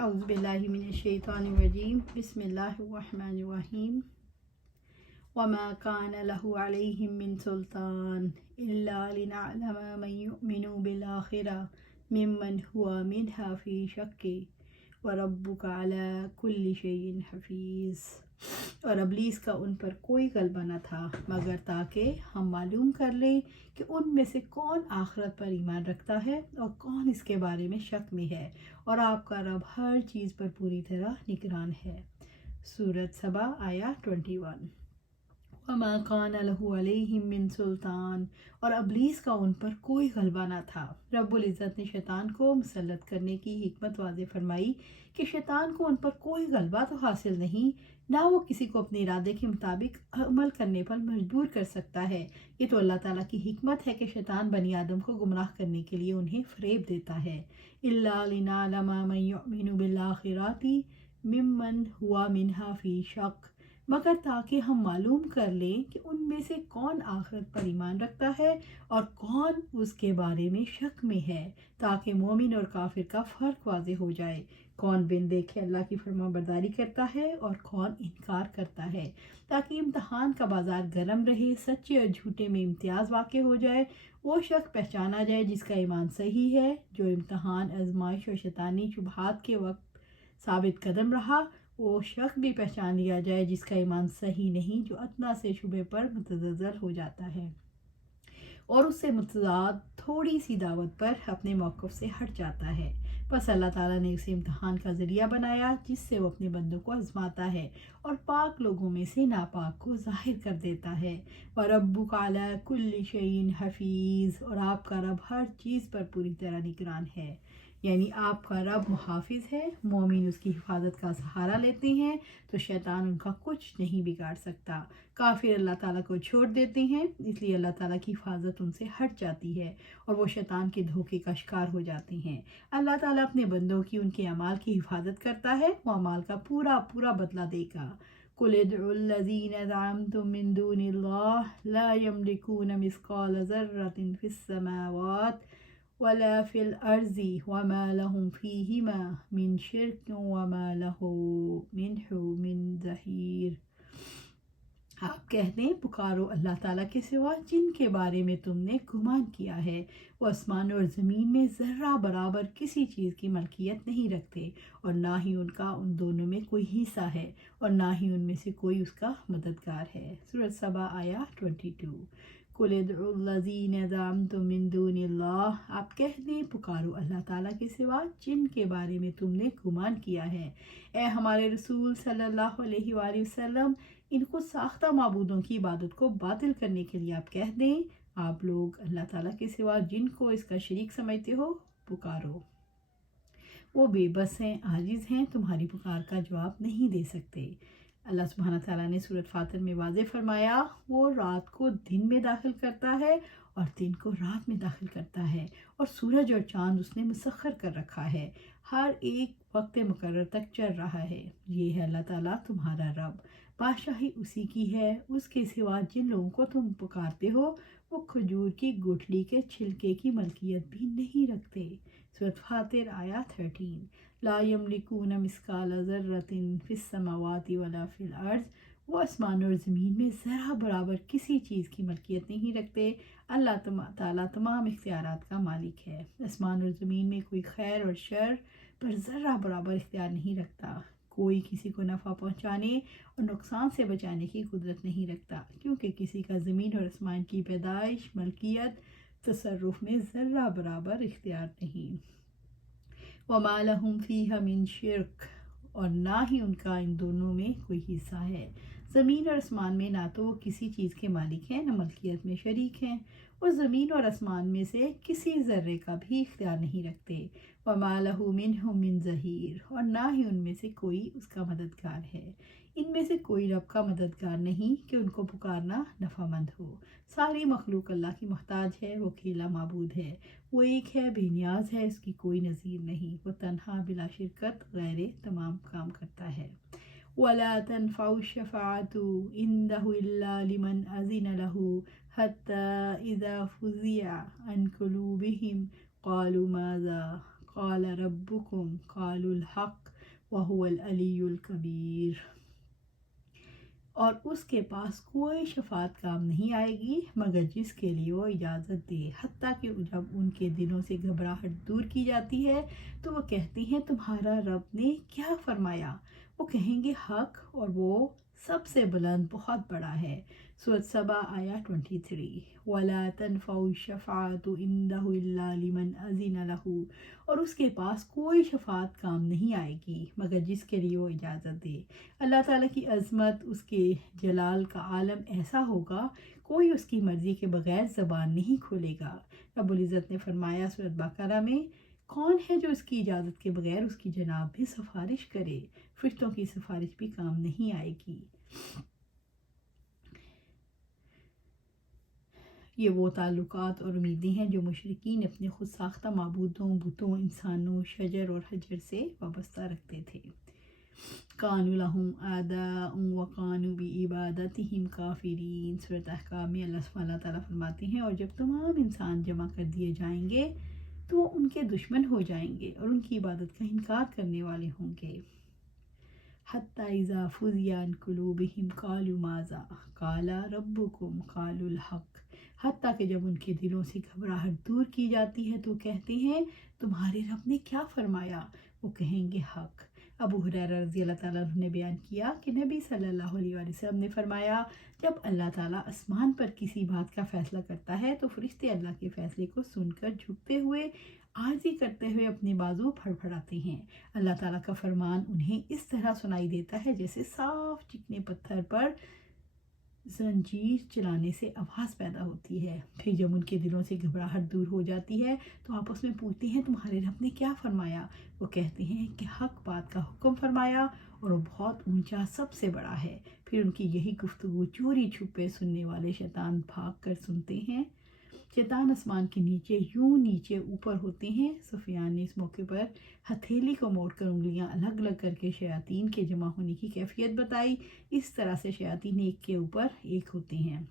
اعوذ باللہ من الشیطان الرجیم بسم اللہ الرحمن الرحیم وما كان له عليهم من سلطان إلا لنعلم من يؤمن بالآخرة ممن هو منها في شك وربك على كل شيء حفیظ۔ اور ابلیس کا ان پر کوئی غلبہ نہ تھا مگر تاکہ ہم معلوم کر لیں کہ ان میں سے کون آخرت پر ایمان رکھتا ہے اور کون اس کے بارے میں شک میں ہے، اور آپ کا رب ہر چیز پر پوری طرح نگران ہے۔ سورۃ سبا آیہ 21۔ وما كان له عليهم من سلطان، اور ابلیس کا ان پر کوئی غلبہ نہ تھا۔ رب العزت نے شیطان کو مسلط کرنے کی حکمت واضح فرمائی کہ شیطان کو ان پر کوئی غلبہ تو حاصل نہیں، نہ وہ کسی کو اپنے ارادے کے مطابق عمل کرنے پر مجبور کر سکتا ہے۔ یہ تو اللہ تعالیٰ کی حکمت ہے کہ شیطان بنی آدم کو گمراہ کرنے کے لیے انہیں فریب دیتا ہے۔ إِلَّا لِنَعْلَمَ مَن يُؤْمِنُ بِالْآخِرَةِ مِمَّنْ هُوَ مِنْهَا فِي شَكٍّ، مگر تاکہ ہم معلوم کر لیں کہ ان میں سے کون آخرت پر ایمان رکھتا ہے اور کون اس کے بارے میں شک میں ہے، تاکہ مومن اور کافر کا فرق واضح ہو جائے، کون بن دیکھے اللہ کی فرما برداری کرتا ہے اور کون انکار کرتا ہے، تاکہ امتحان کا بازار گرم رہے، سچے اور جھوٹے میں امتیاز واقع ہو جائے، وہ شخص پہچانا جائے جس کا ایمان صحیح ہے، جو امتحان آزمائش اور شیطانی شبہات کے وقت ثابت قدم رہا، وہ شخص بھی پہچان لیا جائے جس کا ایمان صحیح نہیں، جو ادنیٰ سے شبہ پر متزلزل ہو جاتا ہے اور اس سے متضاد تھوڑی سی دعوت پر اپنے موقف سے ہٹ جاتا ہے۔ بس اللہ تعالیٰ نے اسے امتحان کا ذریعہ بنایا جس سے وہ اپنے بندوں کو آزماتا ہے اور پاک لوگوں میں سے ناپاک کو ظاہر کر دیتا ہے۔ وَرَبُّكَ عَلَىٰ كُلِّ شَيْءٍ حَفِيظٌ، اور آپ کا رب ہر چیز پر پوری طرح نگران ہے، یعنی آپ کا رب محافظ ہے۔ مومن اس کی حفاظت کا سہارا لیتے ہیں تو شیطان ان کا کچھ نہیں بگاڑ سکتا۔ کافر اللہ تعالیٰ کو چھوڑ دیتے ہیں، اس لیے اللہ تعالیٰ کی حفاظت ان سے ہٹ جاتی ہے اور وہ شیطان کے دھوکے کا شکار ہو جاتے ہیں۔ اللہ تعالیٰ اپنے بندوں کی ان کے اعمال کی حفاظت کرتا ہے، وہ اعمال کا پورا بدلہ دے گا۔ قُلِ ادْعُوا الَّذِينَ زَعَمْتُم مِّن دُونِ اللَّهِ لَا يَمْلِكُونَ مِثْقَالَ ذَرَّةٍ فِي السَّمَاوَاتِ وَلَا فِي الْأَرْضِ وَمَا لَهُمْ فِيهِمَا مِنْ شِرْكٍ وَمَا لَهُ مِنْهُ مِنْ ظَهِيرٍ۔ آپ کہہ دیں پکارو اللہ تعالیٰ کے سوا جن کے بارے میں تم نے گمان کیا ہے، وہ آسمان اور زمین میں ذرہ برابر کسی چیز کی ملکیت نہیں رکھتے، اور نہ ہی ان کا ان دونوں میں کوئی حصہ ہے، اور نہ ہی ان میں سے کوئی اس کا مددگار ہے۔ سورۃ سبا آیہ 22۔ قُلِ ادْعُوا الَّذِينَ زَعَمْتُم مِّن دُونِ اللَّهِ، آپ کہہ دیں پکارو اللہ تعالیٰ کے سوا جن کے بارے میں تم نے گمان کیا ہے۔ اے ہمارے رسول صلی اللہ علیہ وآلہ وسلم، ان خود ساختہ معبودوں کی عبادت کو باطل کرنے کے لیے آپ کہہ دیں، آپ لوگ اللہ تعالیٰ کے سوا جن کو اس کا شریک سمجھتے ہو پکارو، وہ بے بس ہیں، عاجز ہیں، تمہاری پکار کا جواب نہیں دے سکتے۔ اللہ سبحانہ تعالیٰ نے سورۃ فاطر میں واضح فرمایا، وہ رات کو دن میں داخل کرتا ہے اور دن کو رات میں داخل کرتا ہے، اور سورج اور چاند اس نے مسخر کر رکھا ہے، ہر ایک وقت مقرر تک چل رہا ہے۔ یہ ہے اللہ تعالیٰ تمہارا رب، بادشاہی اسی کی ہے، اس کے سوا جن لوگوں کو تم پکارتے ہو وہ کھجور کی گٹھلی کے چھلکے کی ملکیت بھی نہیں رکھتے۔ سورۃ فاطر آیہ 13۔ لا یملکون مثقال ذرۃ فی السماوات ولا فی الارض، وہ آسمان اور زمین میں ذرہ برابر کسی چیز کی ملکیت نہیں رکھتے۔ اللہ تعالیٰ تمام اختیارات کا مالک ہے، آسمان اور زمین میں کوئی خیر اور شر پر ذرہ برابر اختیار نہیں رکھتا، کوئی کسی کو نفع پہنچانے اور نقصان سے بچانے کی قدرت نہیں رکھتا، کیونکہ کسی کا زمین اور آسمان کی پیدائش، ملکیت، تصرف میں ذرہ برابر اختیار نہیں۔ وَمَا لَهُمْ فِيهَا مِنْ شِرْكٍ، اور نہ ہی ان کا ان دونوں میں کوئی حصہ ہے۔ زمین اور آسمان میں نہ تو وہ کسی چیز کے مالک ہیں، نہ ملکیت میں شریک ہیں، وہ زمین اور آسمان میں سے کسی ذرے کا بھی اختیار نہیں رکھتے۔ وَمَا لَهُ مِنْهُ مِنْ ظَهِيرٍ، اور نہ ہی ان میں سے کوئی اس کا مددگار ہے۔ ان میں سے کوئی رب کا مددگار نہیں کہ ان کو پکارنا نفع مند ہو۔ ساری مخلوق اللہ کی محتاج ہے، وہ اکیلا معبود ہے، وہ ایک ہے، بے نیاز ہے، اس کی کوئی نظیر نہیں، وہ تنہا بلا شرکت غیر تمام کام کرتا ہے۔ وَلَا تَنفَعُ الشَّفَاعَةُ عِندَهُ إِلَّا لِمَنْ أَذِنَ لَهُ حَتَّى إِذَا فُزِعَ عَنْ قُلُوبِهِمْ قَالُوا مَاذَا قال ربکم قالوا الحق وهو العلی الکبیر۔ اور اس کے پاس کوئی شفاعت کام نہیں آئے گی مگر جس کے لیے وہ اجازت دے، حتیٰ کہ جب ان کے دلوں سے گھبراہٹ دور کی جاتی ہے تو وہ کہتے ہیں تمہارا رب نے کیا فرمایا؟ وہ کہیں گے حق، اور وہ سب سے بلند بہت بڑا ہے۔ سورۃ سبا آیا 23۔ وَلَا تَنفَعُ الشَّفَاعَةُ عِندَهُ إِلَّا لِمَنْ أَذِنَ لَهُ، اور اس کے پاس کوئی شفاعت کام نہیں آئے گی مگر جس کے لیے وہ اجازت دے۔ اللہ تعالیٰ کی عظمت، اس کے جلال کا عالم ایسا ہوگا، کوئی اس کی مرضی کے بغیر زبان نہیں کھولے گا۔ رب العزت نے فرمایا سورۃ بقرہ میں، کون ہے جو اس کی اجازت کے بغیر اس کی جناب میں سفارش کرے؟ فرشتوں کی سفارش بھی کام نہیں آئے گی۔ یہ وہ تعلقات اور امیدیں ہیں جو مشرکین اپنے خود ساختہ معبودوں، بتوں، انسانوں، شجر اور حجر سے وابستہ رکھتے تھے۔ کانوا لہم اعداء وکانوا بعبادتہم کافرین۔ سورۃ احقاف میں اللہ تعالیٰ فرماتے ہیں، اور جب تمام انسان جمع کر دیے جائیں گے تو وہ ان کے دشمن ہو جائیں گے اور ان کی عبادت کا انکار کرنے والے ہوں گے۔ حتی اذا فزع عن قلوبہم قالوا ماذا قال ربکم قالوا الحق، حتیٰ کہ جب ان کے دلوں سے گھبراہٹ دور کی جاتی ہے تو کہتے ہیں تمہارے رب نے کیا فرمایا؟ وہ کہیں گے حق۔ ابو ہریرہ رضی اللہ تعالیٰ عنہ نے بیان کیا کہ نبی صلی اللہ علیہ وآلہ وسلم نے فرمایا، جب اللہ تعالیٰ آسمان پر کسی بات کا فیصلہ کرتا ہے تو فرشتے اللہ کے فیصلے کو سن کر جھکتے ہوئے، عاجزی کرتے ہوئے اپنے بازو پھڑپھڑاتے ہیں۔ اللہ تعالیٰ کا فرمان انہیں اس طرح سنائی دیتا ہے جیسے صاف چکنے پتھر پر زنجیر چلانے سے آواز پیدا ہوتی ہے۔ پھر جب ان کے دلوں سے گھبراہٹ دور ہو جاتی ہے تو آپس میں پوچھتے ہیں تمہارے رب نے کیا فرمایا؟ وہ کہتے ہیں کہ حق بات کا حکم فرمایا اور وہ بہت اونچا سب سے بڑا ہے۔ پھر ان کی یہی گفتگو چوری چھپے سننے والے شیطان بھاگ کر سنتے ہیں۔ شیطان آسمان کے نیچے یوں نیچے اوپر ہوتے ہیں۔ سفیان نے اس موقع پر ہتھیلی کو موڑ کر انگلیاں الگ الگ کر کے شیاطین کے جمع ہونے کی کیفیت بتائی۔ اس طرح سے شیاطین ایک کے اوپر ایک ہوتے ہیں۔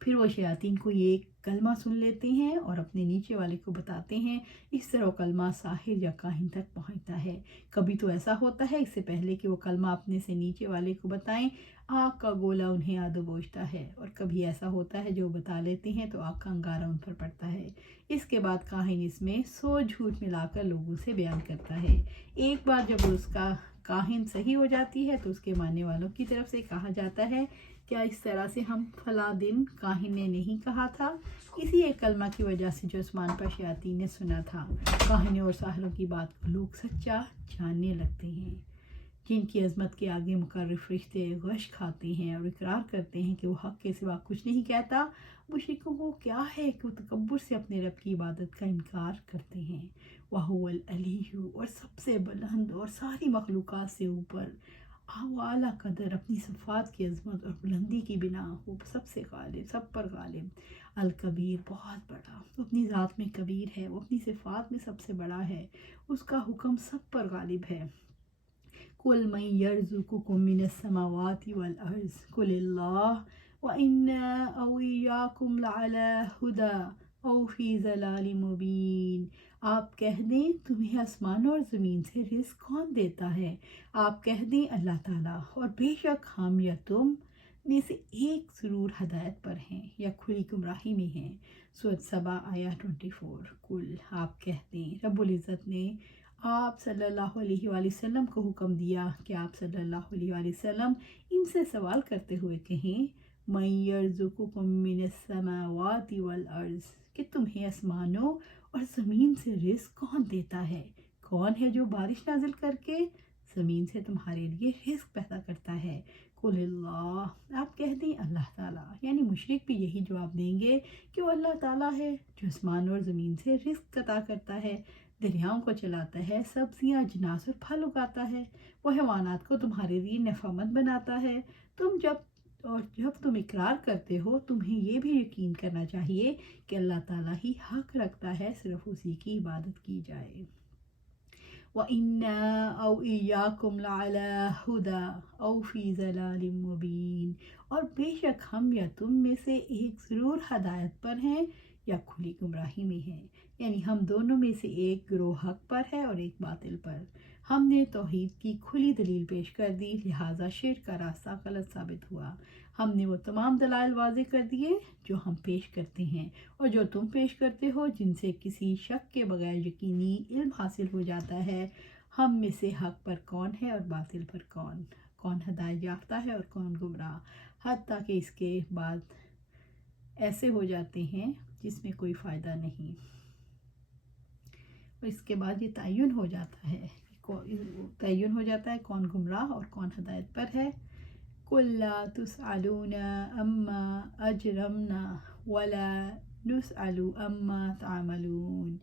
پھر وہ شیاطین کو یہ کلمہ سن لیتے ہیں اور اپنے نیچے والے کو بتاتے ہیں۔ اس طرح وہ کلمہ ساحر یا کاہن تک پہنچتا ہے۔ کبھی تو ایسا ہوتا ہے اس سے پہلے کہ وہ کلمہ اپنے سے نیچے والے کو بتائیں، آگ کا گولا انہیں آ دبوچتا ہے، اور کبھی ایسا ہوتا ہے جو بتا لیتے ہیں تو آگ کا انگارہ ان پر پڑتا ہے۔ اس کے بعد کاہن اس میں 100 جھوٹ ملا کر لوگوں سے بیان کرتا ہے۔ ایک بار جب اس کا کاہن صحیح ہو جاتی ہے تو اس کے ماننے والوں کی طرف سے کہا جاتا ہے، کیا اس طرح سے ہم فلاں دن کاہن نے نہیں کہا تھا؟ اسی ایک کلمہ کی وجہ سے جو آسمان پر شیاطین نے سنا تھا۔ کاہنوں اور ساحروں کی بات کو لوگ سچا جاننے لگتے ہیں۔ جن کی عظمت کے آگے مقرر فرشتے غش کھاتے ہیں اور اقرار کرتے ہیں کہ وہ حق کے سوا کچھ نہیں کہتا، مشرکوں کو کیا ہے کہ وہ تکبر سے اپنے رب کی عبادت کا انکار کرتے ہیں۔ وَهُوَ الْعَلِيُّ، اور سب سے بلند اور ساری مخلوقات سے اوپر، اعلیٰ قدر اپنی صفات کی عظمت اور بلندی کی بنا وہ سب سے غالب، سب پر غالب، الکبیر بہت بڑا، وہ اپنی ذات میں کبیر ہے، وہ اپنی صفات میں سب سے بڑا ہے، اس کا حکم سب پر غالب ہے۔ قُلْ مَن يَرْزُقُكُم مِّنَ السَّمَاوَاتِ وَالْأَرْضِ قُلِ اللَّهُ وَإِنَّا أَوْ إِيَّاكُمْ لَعَلَىٰ هُدًى أَوْ فِي ضَلَالٍ مُّبِينٍ۔ آپ کہہ دیں تمہیں آسمان اور زمین سے رزق کون دیتا ہے؟ آپ کہہ دیں اللہ تعالیٰ، اور بے شک ہم یا تم میں سے ایک ضرور ہدایت پر ہیں یا کھلی گمراہی میں ہیں۔ سورۃ سبا آیا 24۔ قل، آپ کہہ دیں، رب العزت نے آپ صلی اللہ علیہ وآلہ وسلم کو حکم دیا کہ آپ صلی اللہ علیہ وآلہ وسلم ان سے سوال کرتے ہوئے کہیں، مَن یرزقکم من السماوات والارض، کہ تمہیں آسمانوں اور زمین سے رزق کون دیتا ہے؟ کون ہے جو بارش نازل کر کے زمین سے تمہارے لیے رزق پیدا کرتا ہے؟ قل اللہ، آپ کہہ دیں اللہ تعالیٰ، یعنی مشرک بھی یہی جواب دیں گے کہ وہ اللہ تعالیٰ ہے جو آسمان اور زمین سے رزق عطا کرتا ہے، دریاؤں کو چلاتا ہے، سبزیاں، اجناس اور پھل اگاتا ہے، وہ حیوانات کو تمہارے لیے نفع مند بناتا ہے۔ جب تم اقرار کرتے ہو تمہیں یہ بھی یقین کرنا چاہیے کہ اللہ تعالیٰ ہی حق رکھتا ہے، صرف اسی کی عبادت کی جائے۔ وَإِنَّا أَوْ إِيَّاكُمْ لَعَلَىٰ هُدًى أَوْ فِي ضَلَالٍ مُّبِينٍ، اور بے شک ہم یا تم میں سے ایک ضرور ہدایت پر ہیں یا کھلی گمراہی میں ہیں، یعنی ہم دونوں میں سے ایک گروہ حق پر ہے اور ایک باطل پر۔ ہم نے توحید کی کھلی دلیل پیش کر دی، لہٰذا شرک کا راستہ غلط ثابت ہوا۔ ہم نے وہ تمام دلائل واضح کر دیے جو ہم پیش کرتے ہیں اور جو تم پیش کرتے ہو، جن سے کسی شک کے بغیر یقینی علم حاصل ہو جاتا ہے ہم میں سے حق پر کون ہے اور باطل پر کون ہدایت یافتہ ہے اور کون گمراہ، حتیٰ کہ اس کے بعد ایسے ہو جاتے ہیں جس میں کوئی فائدہ نہیں، اور اس کے بعد یہ تعین ہو جاتا ہے کون گمراہ اور کون ہدایت پر ہے۔ قُل لَا تُسْأَلُونَ عَمَّا أَجْرَمْنَا وَلَا نُسْأَلُ عَمَّا تَعْمَلُونَ،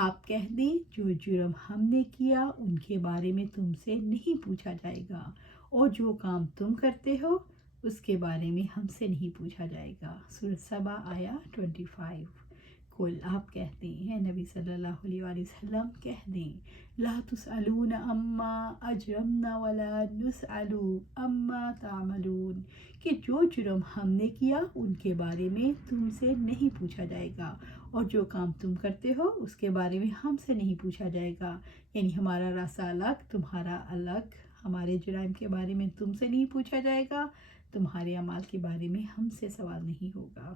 آپ کہہ دیں جو جرم ہم نے کیا ان کے بارے میں تم سے نہیں پوچھا جائے گا، اور جو کام تم کرتے ہو اس کے بارے میں ہم سے نہیں پوچھا جائے گا۔ سورۃ سبا آیا 25۔ قل، آپ کہتے ہیں نبی صلی اللہ علیہ وآلہ وسلم کہہ دیں، لا تسألون عما اجرمنا ولا نسأل عما تعملون، کہ جو جرم ہم نے کیا ان کے بارے میں تم سے نہیں پوچھا جائے گا، اور جو کام تم کرتے ہو اس کے بارے میں ہم سے نہیں پوچھا جائے گا، یعنی ہمارا راستہ الگ تمہارا الگ، ہمارے جرائم کے بارے میں تم سے نہیں پوچھا جائے گا، تمہارے اعمال کے بارے میں ہم سے سوال نہیں ہوگا۔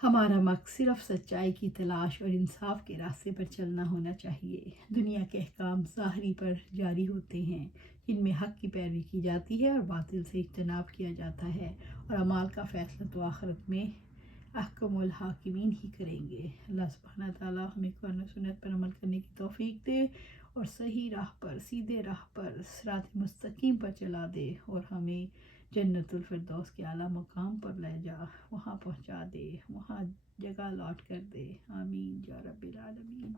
ہمارا مقصد صرف سچائی کی تلاش اور انصاف کے راستے پر چلنا ہونا چاہیے۔ دنیا کے احکام ظاہری پر جاری ہوتے ہیں جن میں حق کی پیروی کی جاتی ہے اور باطل سے اجتناب کیا جاتا ہے، اور اعمال کا فیصلہ تو آخرت میں احکم الحاکمین ہی کریں گے۔ اللہ سبحانہ تعالیٰ ہمیں قرآن و سنت پر عمل کرنے کی توفیق دے اور صحیح راہ پر، سیدھے راہ پر، صراط مستقیم پر چلا دے، اور ہمیں جنت الفردوس کے اعلیٰ مقام پر لے جا، وہاں پہنچا دے، وہاں جگہ لاٹ کر دے۔ آمین یا رب العالمین۔